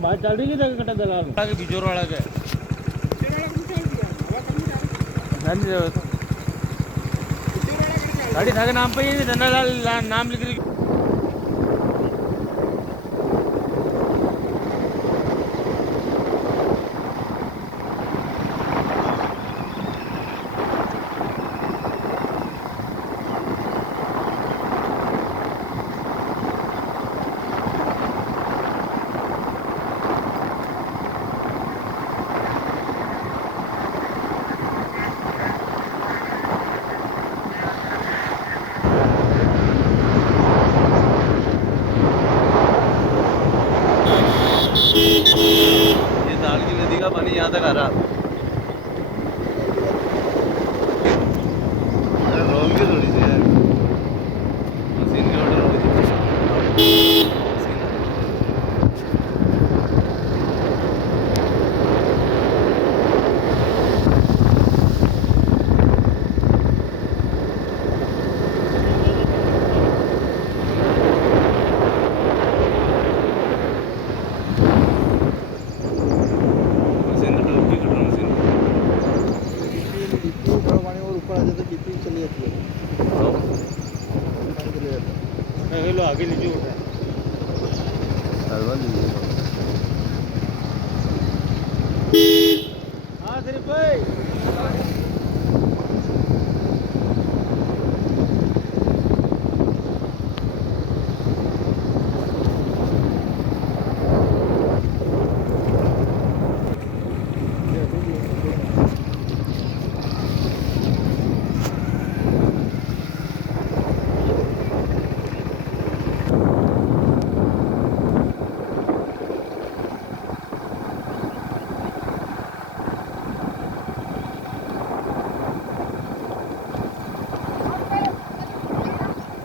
बात चल रही है कटा दलाल आगे बिजोर वाला के गाड़ी था नाम पे ही धनालाल नाम लिख रही ये दाल की नदी का पानी यहाँ तक आ रहा रोल की थोड़ी सी यार मशीन की ऑर्डर हो गई मशीन तो डूब की कटर मशीन पानी और ऊपर आ जाता है डीपी चली जाती है पानी चले जाता है लो आगे नीचे उठा हाँ सिर्फ भाई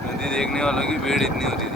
नदी देखने वालों की भीड़ इतनी होती थी